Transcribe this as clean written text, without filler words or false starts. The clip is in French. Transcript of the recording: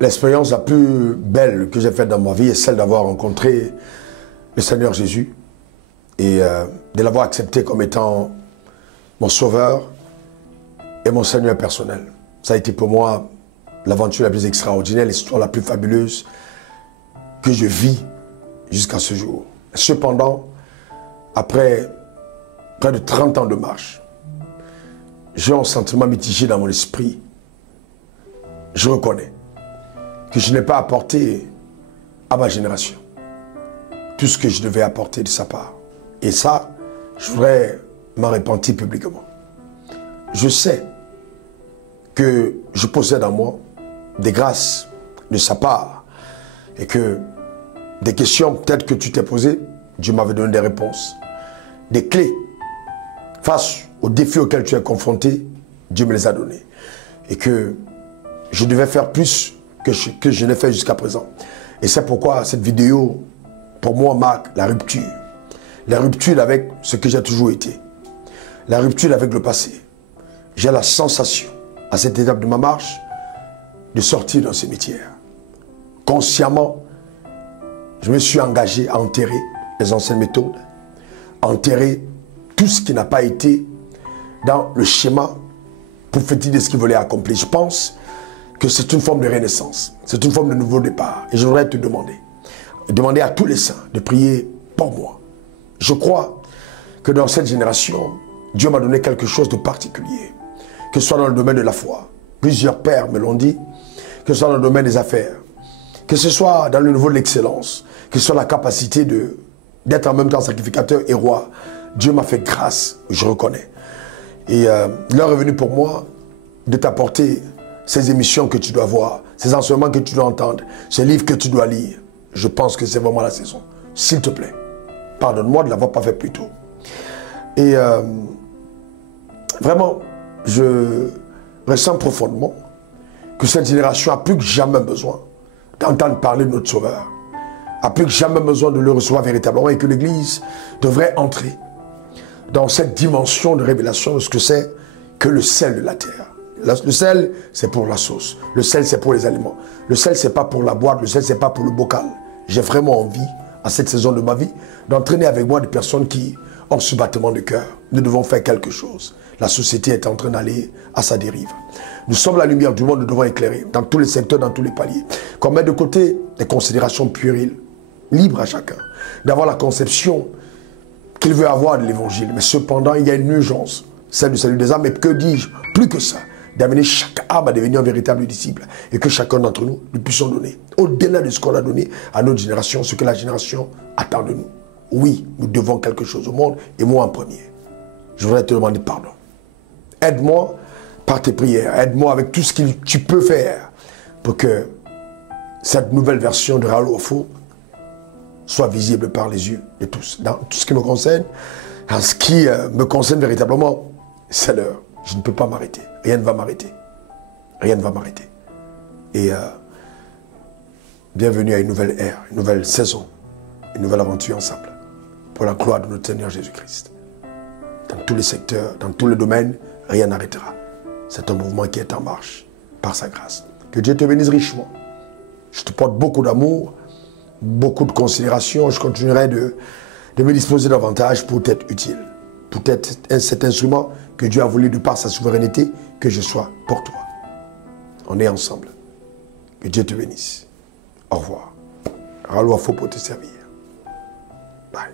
l'expérience la plus belle que j'ai faite dans ma vie est celle d'avoir rencontré le Seigneur Jésus et de l'avoir accepté comme étant mon sauveur et mon Seigneur personnel. Ça a été pour moi l'aventure la plus extraordinaire, l'histoire la plus fabuleuse que je vis jusqu'à ce jour. Cependant, après près de 30 ans de marche, j'ai un sentiment mitigé dans mon esprit. Je reconnais que je n'ai pas apporté à ma génération tout ce que je devais apporter de sa part. Et ça, je voudrais m'en repentir publiquement. Je sais que je possède en moi des grâces de sa part et que des questions peut-être que tu t'es posées, Dieu m'avait donné des réponses. Des clés face aux défis auxquels tu es confronté, Dieu me les a donnés. Et que je devais faire plus que je n'ai fait jusqu'à présent. Et c'est pourquoi cette vidéo, pour moi, marque la rupture. La rupture avec ce que j'ai toujours été. La rupture avec le passé. J'ai la sensation, à cette étape de ma marche, de sortir dans ce métier. Consciemment, je me suis engagé à enterrer les anciennes méthodes, à enterrer tout ce qui n'a pas été dans le schéma prophétique de ce qu'il voulait accomplir. Je pense que c'est une forme de renaissance, c'est une forme de nouveau départ. Et je voudrais te demander à tous les saints de prier pour moi. Je crois que dans cette génération, Dieu m'a donné quelque chose de particulier, que ce soit dans le domaine de la foi. Plusieurs pères me l'ont dit, que ce soit dans le domaine des affaires, que ce soit dans le niveau de l'excellence, que ce soit la capacité d'être en même temps sacrificateur et roi. Dieu m'a fait grâce, je reconnais. Et l'heure est venue pour moi de t'apporter ces émissions que tu dois voir, ces enseignements que tu dois entendre, ces livres que tu dois lire. Je pense que c'est vraiment la saison. S'il te plaît, pardonne-moi de ne l'avoir pas fait plus tôt. Et vraiment, je ressens profondément que cette génération a plus que jamais besoin d'entendre parler de notre Sauveur, a plus que jamais besoin de le recevoir véritablement et que l'Église devrait entrer dans cette dimension de révélation de ce que c'est que le sel de la terre. Le sel, c'est pour la sauce. Le sel, c'est pour les aliments. Le sel, c'est pas pour la boîte. Le sel, c'est pas pour le bocal. J'ai vraiment envie, à cette saison de ma vie, d'entraîner avec moi des personnes qui ont ce battement de cœur. Nous devons faire quelque chose. La société est en train d'aller à sa dérive. Nous sommes la lumière du monde, nous devons éclairer dans tous les secteurs, dans tous les paliers. Qu'on mette de côté des considérations puériles, libres à chacun, d'avoir la conception qu'il veut avoir de l'évangile. Mais cependant, il y a une urgence, celle du salut des âmes. Et que dis-je? Plus que ça, d'amener chaque âme à devenir un véritable disciple. Et que chacun d'entre nous, nous puissions donner, au-delà de ce qu'on a donné à notre génération, ce que la génération attend de nous. Oui, nous devons quelque chose au monde, et moi en premier. Je voudrais te demander pardon. Aide-moi par tes prières, aide-moi avec tout ce que tu peux faire pour que cette nouvelle version de Raoul Wafo soit visible par les yeux de tous. Dans tout ce qui me concerne, en ce qui me concerne véritablement, c'est l'heure. Je ne peux pas m'arrêter. Rien ne va m'arrêter. Rien ne va m'arrêter. Et bienvenue à une nouvelle ère, une nouvelle saison, une nouvelle aventure ensemble. Pour la gloire de notre Seigneur Jésus-Christ. Dans tous les secteurs, dans tous les domaines, rien n'arrêtera. C'est un mouvement qui est en marche, par sa grâce. Que Dieu te bénisse richement. Je te porte beaucoup d'amour, beaucoup de considération. Je continuerai de me disposer davantage pour t'être utile. Pour être cet instrument que Dieu a voulu, de par sa souveraineté, que je sois pour toi. On est ensemble. Que Dieu te bénisse. Au revoir. Raoul Wafo pour te servir. Bye.